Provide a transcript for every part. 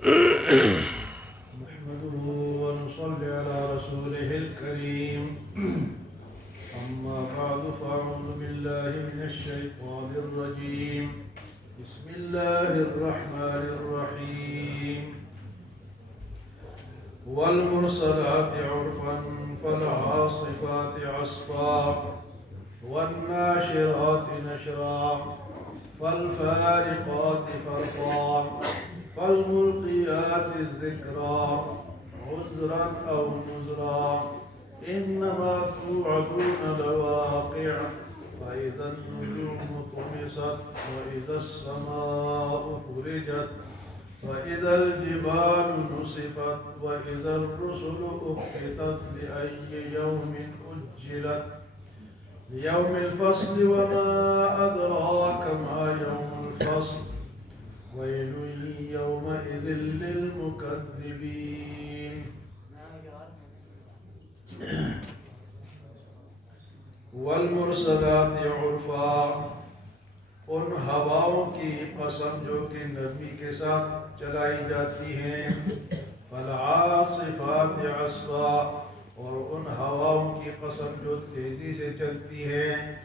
نحمده ونصلي على رسوله الكريم أما بعد فأعوذ بالله من الشيطان الرجيم بسم الله الرحمن الرحيم والمرسلات عرفا فالعاصفات عصفا والناشرات نشرا فالفارقات فرقا فالملقيات ذكرا عذرا أو نذرا إنما توعدون لواقع فإذا النجوم طمست وإذا السماء فرجت وإذا الجبال نصفت وإذا الرسل أقتت لأي يوم أجلت ليوم الفصل وما أدراك ما يوم الفصل ويل يومئذ للمكذبين والمرسلات عرفا ان ہواؤں کی قسم جو کہ نرمی کے ساتھ چلائی جاتی ہیں فالعاصفات عصفا اور ان ہواؤں کی قسم جو تیزی سے چلتی ہیں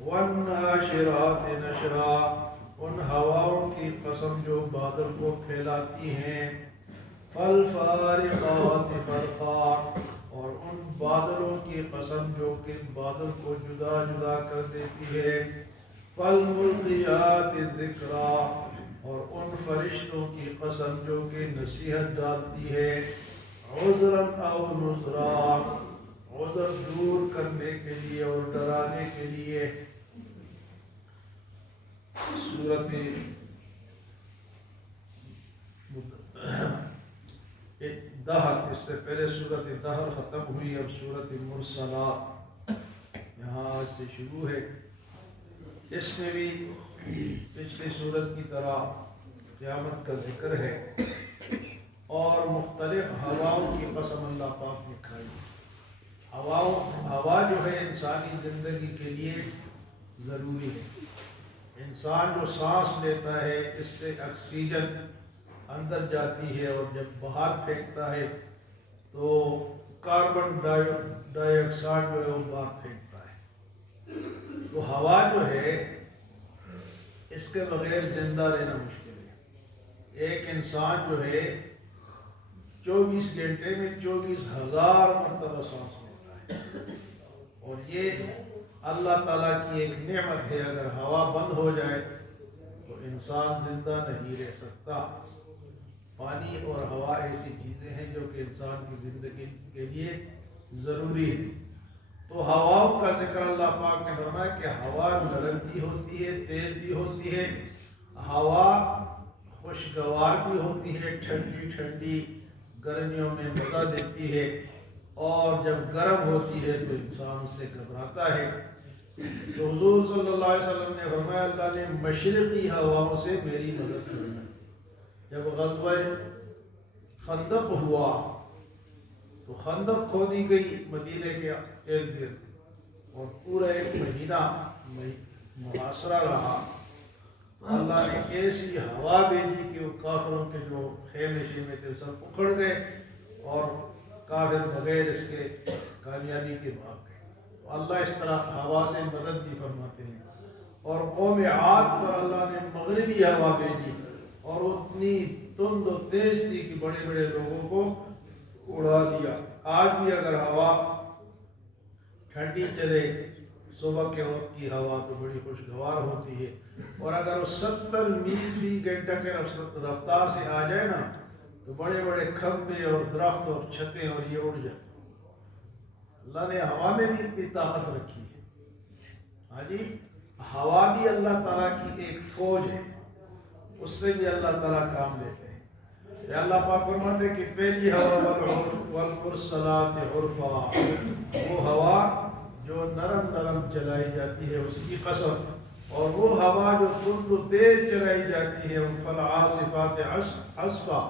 والناشرات نشرا ان ہواؤں کی قسم جو بادل کو پھیلاتی ہیں فالفارقات فرقا اور ان بادلوں کی قسم جو کہ بادل کو جدا جدا کر دیتی ہے فالملقیات ذکرا اور ان فرشتوں کی قسم جو کہ نصیحت ڈالتی ہے عذرا او نذرا عذر دور کرنے کے لیے اور ڈرانے کے لیے سورت دہر اس سے پہلے سورت دہر ختم ہوئی اب سورت مرسلات یہاں سے شروع ہے اس میں بھی پچھلی سورت کی طرح قیامت کا ذکر ہے اور مختلف ہواؤں کی قسم اللہ پاک نے کھائی ہوا جو ہے انسانی زندگی کے لیے ضروری ہے انسان جو سانس لیتا ہے اس سے آکسیجن اندر جاتی ہے اور جب باہر پھینکتا ہے تو کاربن ڈائی آکسائڈ جو ہے وہ باہر پھینکتا ہے تو ہوا جو ہے اس کے بغیر زندہ رہنا مشکل ہے ایک انسان جو ہے 24 گھنٹے میں 24,000 مرتبہ سانس لیتا ہے اور یہ اللہ تعالیٰ کی ایک نعمت ہے اگر ہوا بند ہو جائے تو انسان زندہ نہیں رہ سکتا پانی اور ہوا ایسی چیزیں ہیں جو کہ انسان کی زندگی کے لیے ضروری ہے تو ہواؤں کا ذکر اللہ پاک نے فرمایا کہ ہوا نرم بھی ہوتی ہے تیز بھی ہوتی ہے ہوا خوشگوار بھی ہوتی ہے ٹھنڈی ٹھنڈی گرمیوں میں مزہ دیتی ہے اور جب گرم ہوتی ہے تو انسان اس سے گھبراتا ہے تو حضور صلی اللہ علیہ وسلم نے فرمایا اللہ نے مشرقی ہواؤں سے میری مدد فرمائی جب غزوہ خندق ہوا تو خندق کھودی گئی مدینے کے ارد گرد اور پورا ایک مہینہ محاصرہ رہا تو اللہ نے ایسی ہوا بھیجی کہ وہ کافروں کے جو خیمے شیمے تھے سب اکھڑ گئے اور کافر بغیر اس کے کامیابی کے بھاگ گئے تو اللہ اس طرح ہوا سے مدد بھی فرماتے ہیں اور قوم عاد پر اللہ نے مغربی ہوا بھیجی اور اتنی تند و تیز تھی کہ بڑے بڑے لوگوں کو اڑا دیا آج بھی اگر ہوا ٹھنڈی چلے صبح کے وقت کی ہوا تو بڑی خوشگوار ہوتی ہے اور اگر وہ 70 میل فی گھنٹہ کے رفتار سے آ جائے نا تو بڑے بڑے کھمبے اور درخت اور چھتیں اور یہ اڑ جاتے اللہ نے ہوا میں بھی اتنی طاقت رکھی ہے ہاں جی ہوا بھی اللہ تعالیٰ کی ایک فوج ہے اس سے بھی اللہ تعالیٰ کام لیتے ہیں یا اللہ پاک فرماتے کہ پہلی ہوا والمرسلات عرفا وہ ہوا جو نرم نرم چلائی جاتی ہے اس کی قسم اور وہ ہوا جو تند و تیز چلائی جاتی ہے فالعاصفات عصفا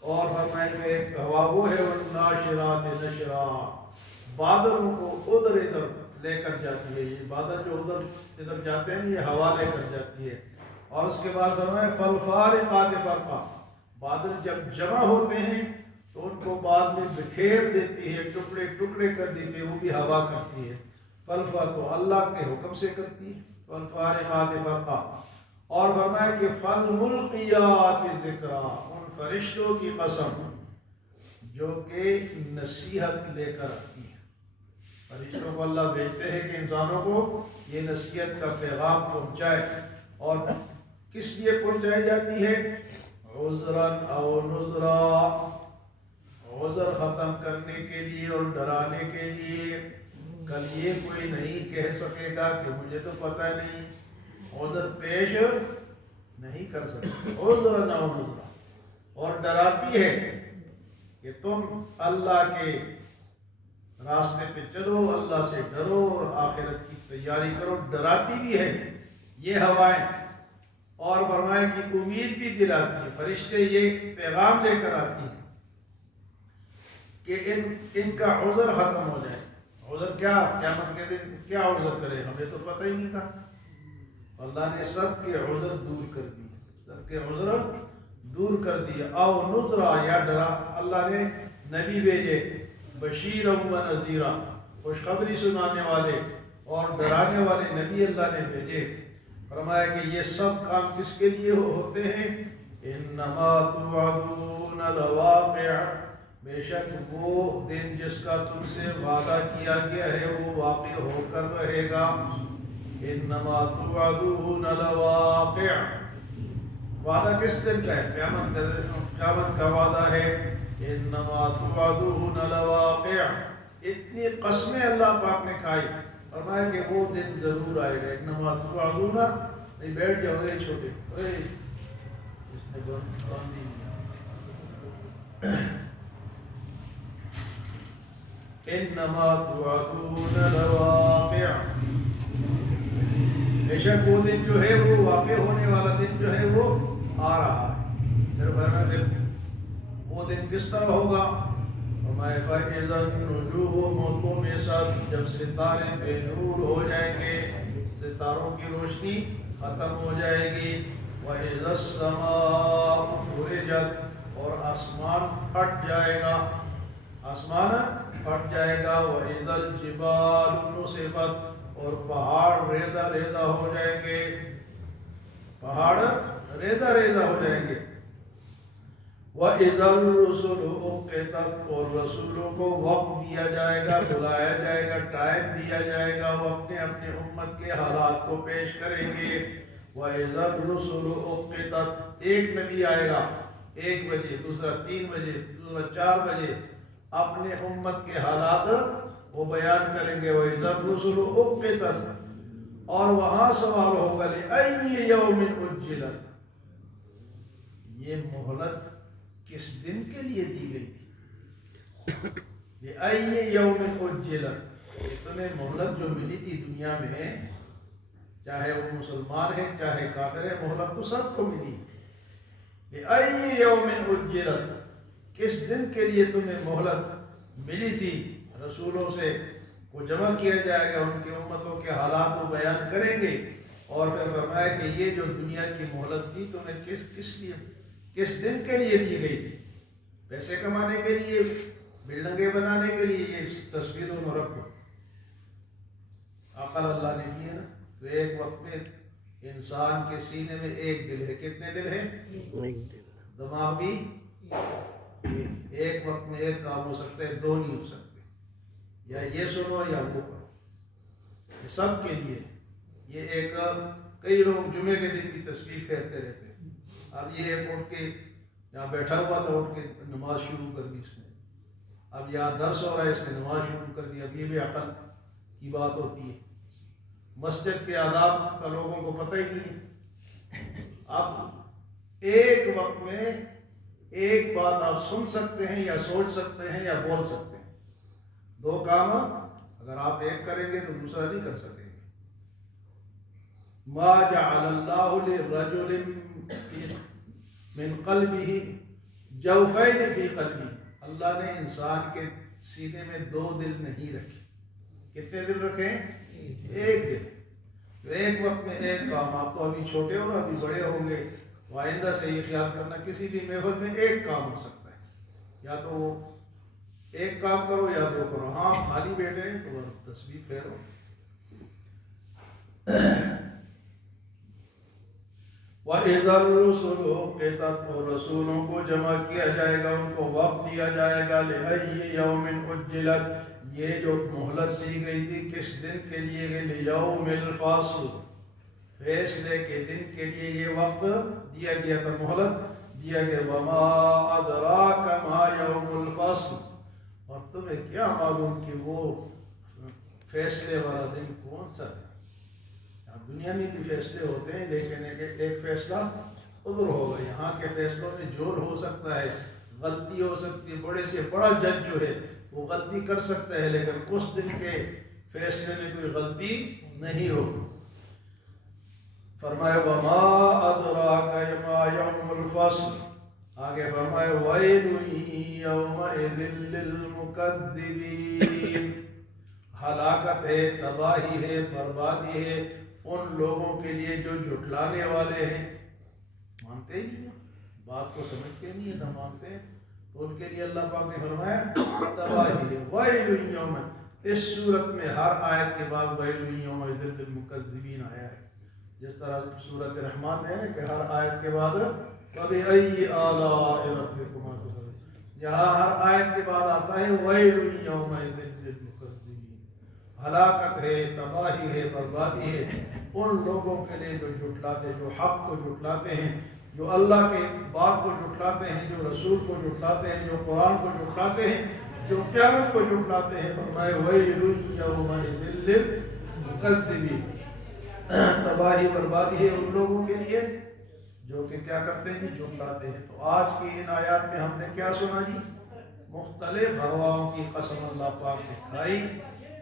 اور فرمائیں کہ ایک ہوا وہ ہے والناشرات نشرا بادلوں کو ادھر ادھر لے کر جاتی ہے یہ بادل جو ادھر جاتے ہیں یہ ہوا لے کر جاتی ہے اور اس کے بعد فرمائے فالفارقات فرقا بادل جب جمع ہوتے ہیں تو ان کو بعد میں بکھیر دیتی ہے، ٹکڑے ٹکڑے کر دیتی ہے، وہ بھی ہوا کرتی ہے۔ فلفا تو اللہ کے حکم سے کرتی ہے، فالفارقات فرقا، اور فرمایا کہ فالملقیات ذکرا، ان فرشتوں کی قسم جو کہ نصیحت لے کر آتی ہے۔ فرشتوں کو اللہ بھیجتے ہیں کہ انسانوں کو یہ نصیحت کا پیغام پہنچائے، اور کس لیے پہنچائی جاتی ہے؟ عذراً او نذرا، عذر ختم کرنے کے لیے اور ڈرانے کے لیے۔ کل یہ کوئی نہیں کہہ سکے گا کہ مجھے تو پتہ نہیں، عذر پیش نہیں کر سکتے، عذراً او نذرا، اور ڈراتی ہے کہ تم اللہ کے راستے پہ چلو، اللہ سے ڈرو اور آخرت کی تیاری کرو، ڈراتی بھی ہے یہ ہوائیں، اور فرمایا کہ امید بھی دلاتی ہے۔ فرشتے یہ پیغام لے کر آتی ہیں کہ ان کا عذر ختم ہو جائے۔ عذر کیا؟ قیامت کے دن کیا عذر کرے، ہمیں تو پتہ ہی نہیں تھا۔ اللہ نے سب کے عذر دور کر دیے، سب کے عذر دور کر دیے۔ او نذرا، یا ڈرا، اللہ نے نبی بھیجے، بشیر و نذیرا، خوشخبری سنانے والے اور ڈرانے والے نبی اللہ نے بھیجے۔ فرمایا کہ یہ سب کام کس کے لیے ہوتے ہیں؟ انما توعدون لواقع، بے شک وہ دن جس کا تم سے وعدہ کیا گیا ہے وہ واقع ہو کر رہے گا۔ انما توعدون لواقع، وعدہ کس دن کا ہے؟ قیامت کا وعدہ ہے۔ انما توعدون لواقع، اتنی قسمیں اللہ پاک نے کھائی، فرمایا کہ وہ دن ضرور آئے گا۔ انما توعدون، نہیں بیٹھ جاؤ اے چھوٹے، اس نے باندھ دی۔ انما توعدون لواقع، بے شک وہ دن جو ہے وہ واقع ہونے والا دن جو ہے وہ آ رہا ہے۔ پھر فرمایا وہ دن کس طرح ہوگا؟ فرمایا فَإِذَا النُّجُومُ طُمِسَتْ، جب ستارے بے نور ہو جائیں گے، ستاروں کی روشنی ختم ہو جائے گی۔ وَإِذَا السَّمَاءُ فُرِجَتْ، اور آسمان پھٹ جائے گا، آسمان پھٹ جائے گا۔ وَإِذَا الْجِبَالُ نُصِفَتْ، اور پہاڑ ریزہ ریزہ ہو جائیں گے، پہاڑ ریزہ ریزہ ہو جائیں گے۔ وَإِذَا الرُّسُلُ أُقِّتَتْ، اور رسولوں کو وقت دیا جائے گا، بلایا جائے گا، ٹائم دیا جائے گا، وہ اپنے اپنے امت کے حالات کو پیش کریں گے۔ وَإِذَا الرُّسُلُ أُقِّتَتْ، ایک نبی آئے گا 1 بجے، دوسرا 3 بجے، دوسرا 4 بجے، اپنے امت کے حالات وہ بیان کریں گے۔ وَإِذَا الرُّسُلُ أُقِّتَتْ، اور وہاں سوال ہوگا لِأَيِّ يَوْمٍ أُجِّلَتْ، یہ مہلت کس دن کے لیے دی گئی تھی؟ لِأَيِّ يَوْمٍ أُجِّلَتْ، تمہیں مہلت جو ملی تھی دنیا میں، چاہے وہ مسلمان ہے چاہے کافر ہے، مہلت تو سب کو ملی۔ لِأَيِّ يَوْمٍ أُجِّلَتْ، کس دن کے لیے تمہیں مہلت ملی تھی؟ رسولوں سے وہ جمع کیا جائے گا، ان کی امتوں کے حالات وہ بیان کریں گے، اور پھر فرمایا کہ یہ جو دنیا کی مہلت تھی تمہیں کس دن کے لیے دی گئی تھی؟ پیسے کمانے کے لیے، بلڈنگیں بنانے کے لیے؟ یہ تصویروں میں رکھو، عقل اللہ نے دی ہے نا، تو ایک وقت میں انسان کے سینے میں ایک دل ہے، کتنے دل ہیں؟ دماغ بھی ایک وقت میں ایک کام ہو سکتا ہے، 2 نہیں ہو سکتے، یا یہ سنو یا وہ کرو، یہ سب کے لیے۔ یہ ایک کئی لوگ جمعے کے دن کی تسبیح پھیرتے رہتے ہیں، اب یہ ایک اٹھ کے یہاں بیٹھا ہوا تھا، اٹھ کے نماز شروع کر دی اس نے، اب یہاں درس ہو رہا ہے اس نے نماز شروع کر دی، اب یہ بھی عقل کی بات ہوتی ہے۔ مسجد کے آداب کا لوگوں کو پتہ ہی نہیں ہے۔ اب ایک وقت میں ایک بات آپ سن سکتے ہیں یا سوچ سکتے ہیں یا بول سکتے ہیں، 2 کام اگر آپ ایک کریں گے تو دوسرا نہیں کر سکیں گے۔ ما جعل اللہ للرجل من قلبہ جوفین فی قلبہ، اللہ نے انسان کے سینے میں 2 دل نہیں رکھے۔ کتنے دل رکھے؟ ایک دل۔ ایک وقت میں ایک کام، آپ تو ابھی چھوٹے ہو نا، ابھی بڑے ہوں گے، آئندہ سے یہ خیال کرنا کسی بھی محفل میں ایک کام ہو سکتا ہے، یا تو ایک کام کرو یا دو کرو. ہاں خالی بیٹھے ہیں تو تسبیح پھیرو. وَإِذَا الرُّسُلُ قِطَتْ، اور رسولوں کو جمع کیا جائے گا، ان کو وقت دیا جائے گا. لِأَيِّ يَوْمٍ أُجِّلَتْ، یہ جو مہلت دی گئی تھی کس دن کے لیے گئی؟ لِيَوْمِ الْفَصْلِ، فیصلے کے دن کے لیے یہ وقت دیا گیا تھا، مہلت دیا گیا. وَمَا أَدْرَاكَ مَا يَوْمُ الْفَصْلِ، اور تمہیں کیا معلوم کہ وہ فیصلے والا دن کون سا ہے؟ دنیا میں بھی فیصلے ہوتے ہیں لیکن ایک فیصلہ عذر ہوگا. یہاں کے فیصلوں میں جور ہو سکتا ہے، غلطی ہو سکتی ہے. بڑے سے بڑا جج جو ہے وہ غلطی کر سکتا ہے، لیکن اس دن کے فیصلے میں کوئی غلطی نہیں ہوگی. فرمائے وَمَا أَدْرَاكَ مَا يَوْمُ الْفَصْلِ، آگے فرمائے وَيْلٌ يَوْمَئِذٍ لِّلْمُكَذِّبِينَ، ہلاکت ہے، تباہی ہے، بربادی ہے ان لوگوں کے لیے جو جھٹلانے والے ہیں. مانتے ہی نہیں، بات کو سمجھتے نہیں ہیں، نہ مانتے ہیں، تو ان کے لیے اللہ پاک نے فرمایا تباہی ہے. وَيْلٌ يَوْمَ، اس صورت میں ہر آیت کے بعد وَيْلٌ يَوْمَئِذٍ لِّلْمُكَذِّبِينَ آیا ہے. جس طرح سورۃ رحمان میں ہے کہ ہر آیت کے بعد فَبِأَيِّ آلَاءِ رَبِّكُمَا تُكَذِّبَانِ، یہاں ہر آیت کے بعد آتا ہے وَيْلٌ يَوْمَئِذٍ لِّلْمُكَذِّبِينَ، ہلاکت ہے، تباہی ہے، بربادی ہے ان لوگوں کے لیے جو جھٹلاتے، جو حق کو جھٹلاتے ہیں، جو اللہ کے بات کو جھٹلاتے ہیں، جو رسول کو جھٹلاتے ہیں، جو قرآن کو جھٹلاتے ہیں، جو قیامت کو جھٹلاتے ہیں. فرمائے وَيْلٌ يَوْمَئِذٍ لِّلْمُكَذِّبِينَ، تباہی بربادی ہے ان لوگوں کے لیے جو کہ کیا کرتے ہیں؟ جھٹلاتے ہیں. تو آج کی ان آیات میں ہم نے کیا سنا جی؟ مختلف بھگواؤں کی قسم اللہ پاک نے کھائی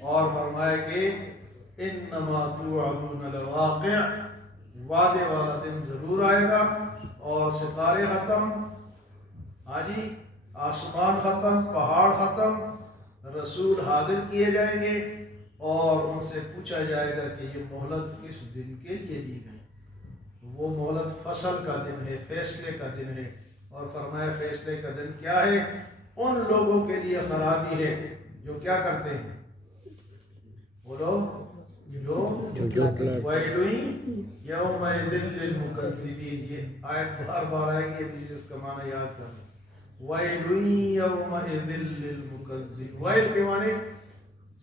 اور فرمایا کہ انما توعدون لواقع، وعدے والا دن ضرور آئے گا اور ستارے ختم، ہاں جی، آسمان ختم، پہاڑ ختم، رسول حاضر کیے جائیں گے اور ان سے پوچھا جائے گا کہ یہ مہلت کس دن کے لیے دی گئی؟ وہ مہلت فصل کا دن ہے، فیصلے کا دن ہے. اور فرمایا فیصلے کا دن کیا ہے؟ ان لوگوں کے لیے خرابی ہے جو کیا کرتے ہیں؟ بولو، جو وَيْلٌ يَوْمَئِذٍ لِّلْمُكَذِّبِينَ. یہ آیت بار بار آئے گی، ابھی اس کا معنی یاد کریں. وَيْلٌ يَوْمَئِذٍ لِّلْمُكَذِّبِينَ، ویل کے معنی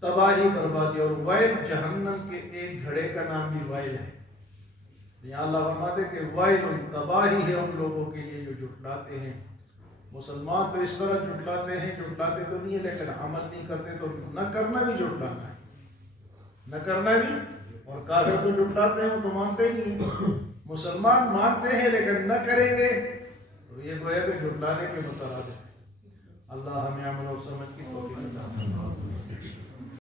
تباہی بربادی، اور ویل جہنم کے ایک گھڑے کا نام بھی ویل ہے. یہاں اللہ فرماتے کہ ویل، تباہی ہے ان لوگوں کے لیے جو جھٹلاتے ہیں. مسلمان تو اس طرح جھٹلاتے ہیں، جھٹلاتے تو نہیں ہے لیکن عمل نہیں کرتے، تو نہ کرنا بھی جھٹلانا ہے، نہ کرنا بھی. اور کافر تو جھٹلاتے ہیں، وہ تو مانتے ہی نہیں. مسلمان مانتے ہیں لیکن نہ کریں گے تو یہ گویا کہ جھٹلانے کے مترادف ہے. اللہ ہمیں عمل اور سمجھ کی توفیق عطا فرمائے.